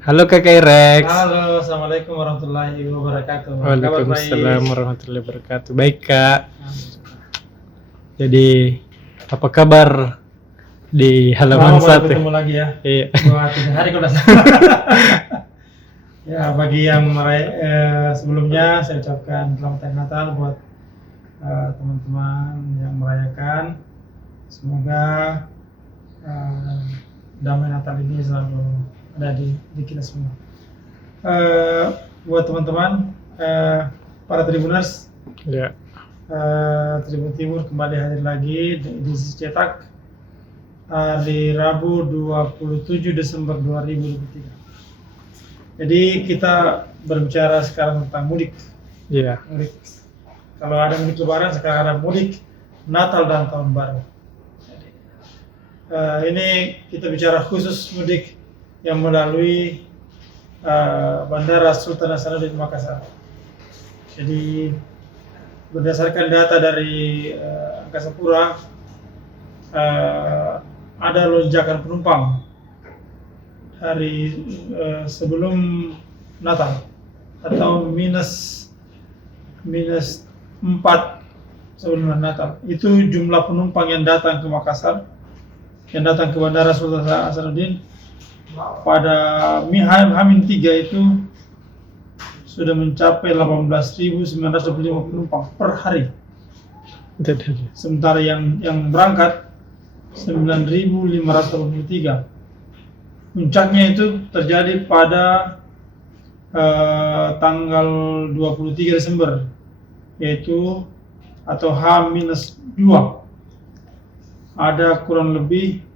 Halo Kakak Rex. Halo, Assalamualaikum warahmatullahi wabarakatuh. Apa kabar, Waalaikumsalam baik? warahmatullahi wabarakatuh. Baik Kak. Jadi apa kabar di Lama halaman baru satu? ketemu lagi ya. Iya. 2-3 hari kalau tidak salah. Ya, bagi yang sebelumnya saya ucapkan selamat hari Natal buat teman-teman yang merayakan. Semoga eh, damai Natal ini selalu ada di kita semua. Buat teman-teman para Tribuners, Ya. Tribun Timur kembali hadir lagi di edisi cetak hari Rabu 27 Desember 2023. Jadi kita berbicara sekarang tentang mudik. Iya. Mudik. Kalau ada mudik Lebaran, sekarang ada mudik Natal dan Tahun Baru. Ini kita bicara khusus mudik yang melalui Bandara Sultan Hasanuddin Makassar. Jadi berdasarkan data dari Angkasa Pura, ada lonjakan penumpang hari sebelum Natal atau minus 4 sebelum Natal. Itu jumlah penumpang yang datang ke Makassar, yang datang ke Bandara Sultan Hasanuddin pada H-3 itu sudah mencapai 18.925 penumpang per hari. Sementara yang berangkat 9.583. Puncaknya itu terjadi pada tanggal 23 Desember, yaitu atau H-2. Ada kurang lebih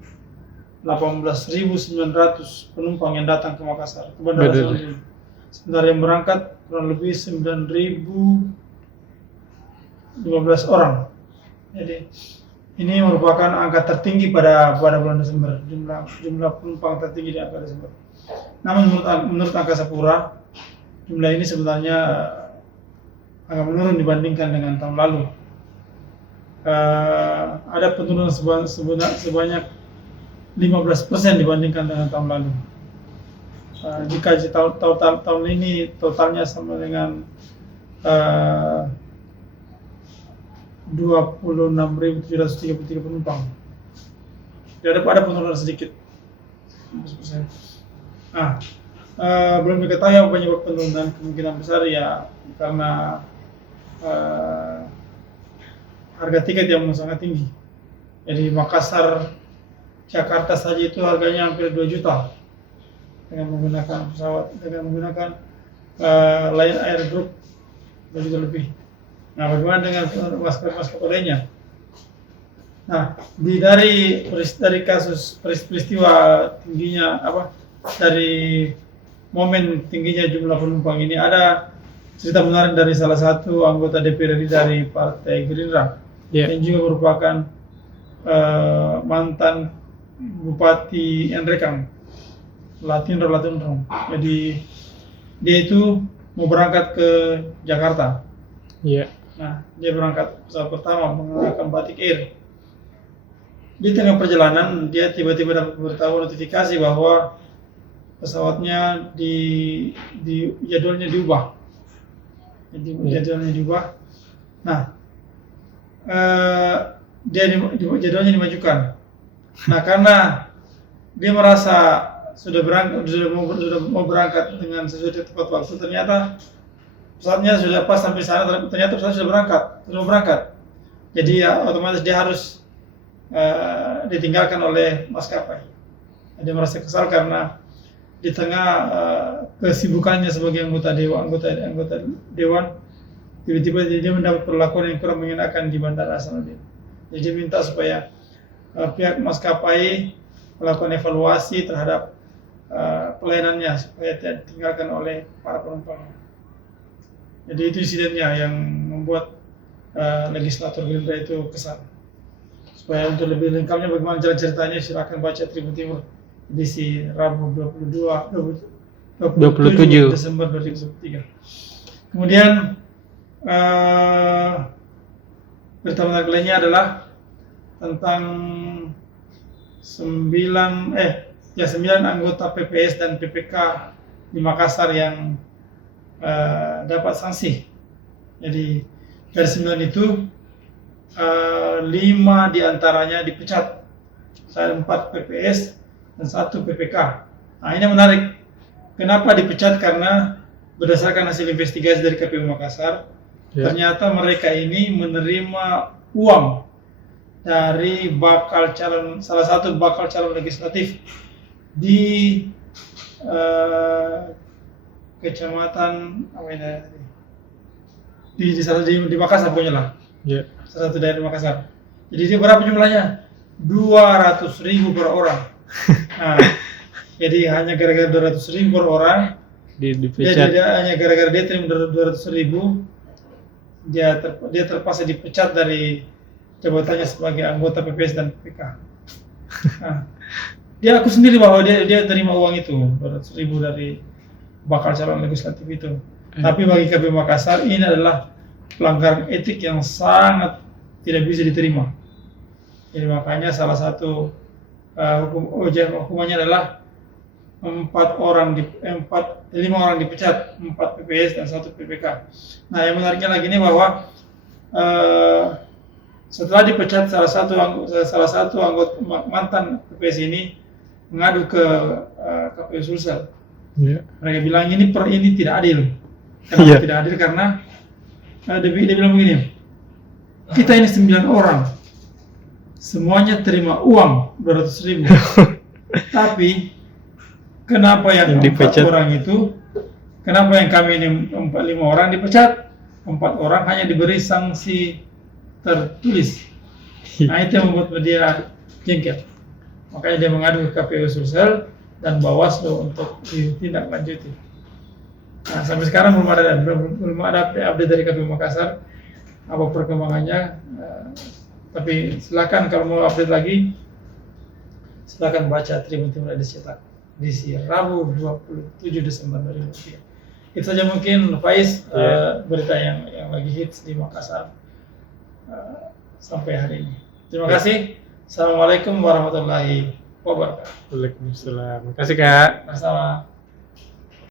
18.900 penumpang yang datang ke Makassar, ke Bandara Hasanuddin. Sementara yang berangkat kurang lebih 9.015 orang. Jadi ini merupakan angka tertinggi pada bulan Desember, jumlah penumpang tertinggi di angka Desember. Namun menurut Angkasa Pura, jumlah ini sebenarnya agak menurun dibandingkan dengan tahun lalu. Ada penurunan sebanyak 15% dibandingkan dengan tahun lalu. Jika tahun ini totalnya sama dengan 26.733 penumpang. Jadi ada penurunan sedikit. Nah, belum diketahui apa penyebab penurunan, kemungkinan besar ya karena harga tiket yang sangat tinggi. Jadi Makassar Jakarta saja itu harganya hampir 2 juta dengan menggunakan pesawat, dengan menggunakan Lion Air Group 2 juta lebih. Nah, bagaimana dengan maskapai lainnya? Nah, dari kasus peristiwa tingginya dari momen tingginya jumlah penumpang ini, ada cerita menarik dari salah satu anggota DPR dari Partai Gerindra, yang juga merupakan mantan Bupati Nrekang, Latinro. Jadi dia itu mau berangkat ke Jakarta. Iya. Nah, dia berangkat pesawat pertama menggunakan Batik Air. Di tengah perjalanan dia tiba-tiba dapat beritahu notifikasi bahwa pesawatnya jadwalnya diubah. Jadi jadwalnya diubah. Nah, jadwalnya dimajukan. Nah, karena dia merasa sudah mau berangkat dengan sesuai tepat waktu, ternyata pesawatnya sudah pas sampai sana, ternyata pesawat sudah berangkat. Jadi ya otomatis dia harus ditinggalkan oleh maskapai. Dia merasa kesal karena di tengah kesibukannya sebagai anggota dewan, tiba-tiba dia mendapat perlakuan yang kurang mengenakan di Bandara Hasanuddin. Jadi dia minta supaya pihak maskapai melakukan evaluasi terhadap pelayanannya supaya tidak ditinggalkan oleh para penumpang. Jadi itu insidennya yang membuat legislator Gerindra itu kesal. Supaya untuk lebih lengkapnya bagaimana jalan ceritanya, silakan baca Tribun Timur edisi Rabu 27 Desember 2023. Kemudian berita menarik lainnya adalah tentang ya 9 anggota PPS dan PPK di Makassar yang dapat sanksi. Jadi dari 9 itu 5 diantaranya dipecat, 4 PPS dan 1 PPK. Nah ini yang menarik. Kenapa dipecat? Karena berdasarkan hasil investigasi dari KPU Makassar, ternyata mereka ini menerima uang dari salah satu bakal calon legislatif di kecamatan apa ini, di Makassar pokoknya lah. Salah satu daerah di Makassar. Jadi dia berapa jumlahnya? 200.000 per orang. Nah, jadi hanya gara-gara 200.000 per orang, dipecat. dia hanya gara-gara dia terima 200.000, dia terpaksa dipecat dari jabatannya sebagai anggota PPS dan PPK. Nah, dia aku sendiri bahwa dia terima uang itu 200.000 dari bakal calon legislatif itu. Tapi bagi KPU Makassar ini adalah pelanggaran etik yang sangat tidak bisa diterima. Jadi makanya salah satu hukumannya adalah 5 orang dipecat, 4 PPS dan 1 PPK. Nah yang menariknya lagi ini bahwa setelah dipecat salah satu anggota mantan PPS ini mengadu ke KPU Sulsel. Mereka bilang ini tidak adil. Kenapa tidak adil? Karena dia bilang begini, kita ini 9 orang, semuanya terima uang 200.000, tapi kenapa yang 4 orang itu, kenapa yang kami ini 5 orang dipecat, 4 orang hanya diberi sanksi tertulis. Nah itu yang membuat dia jengkel. Makanya dia mengadu ke KPU Sulsel dan Bawaslu untuk ditindaklanjuti. Nah sampai sekarang belum ada update dari KPU Makassar apa perkembangannya. Tapi silakan kalau mau update lagi, silakan baca Tribun Timur edisi cetak edisi Rabu 27 Desember 2023. Itu saja mungkin Faiz berita yang lagi hits di Makassar sampai hari ini. Terima kasih. Assalamualaikum warahmatullahi wabarakatuh. Waalaikumsalam. Terima kasih Kak. Sama-sama.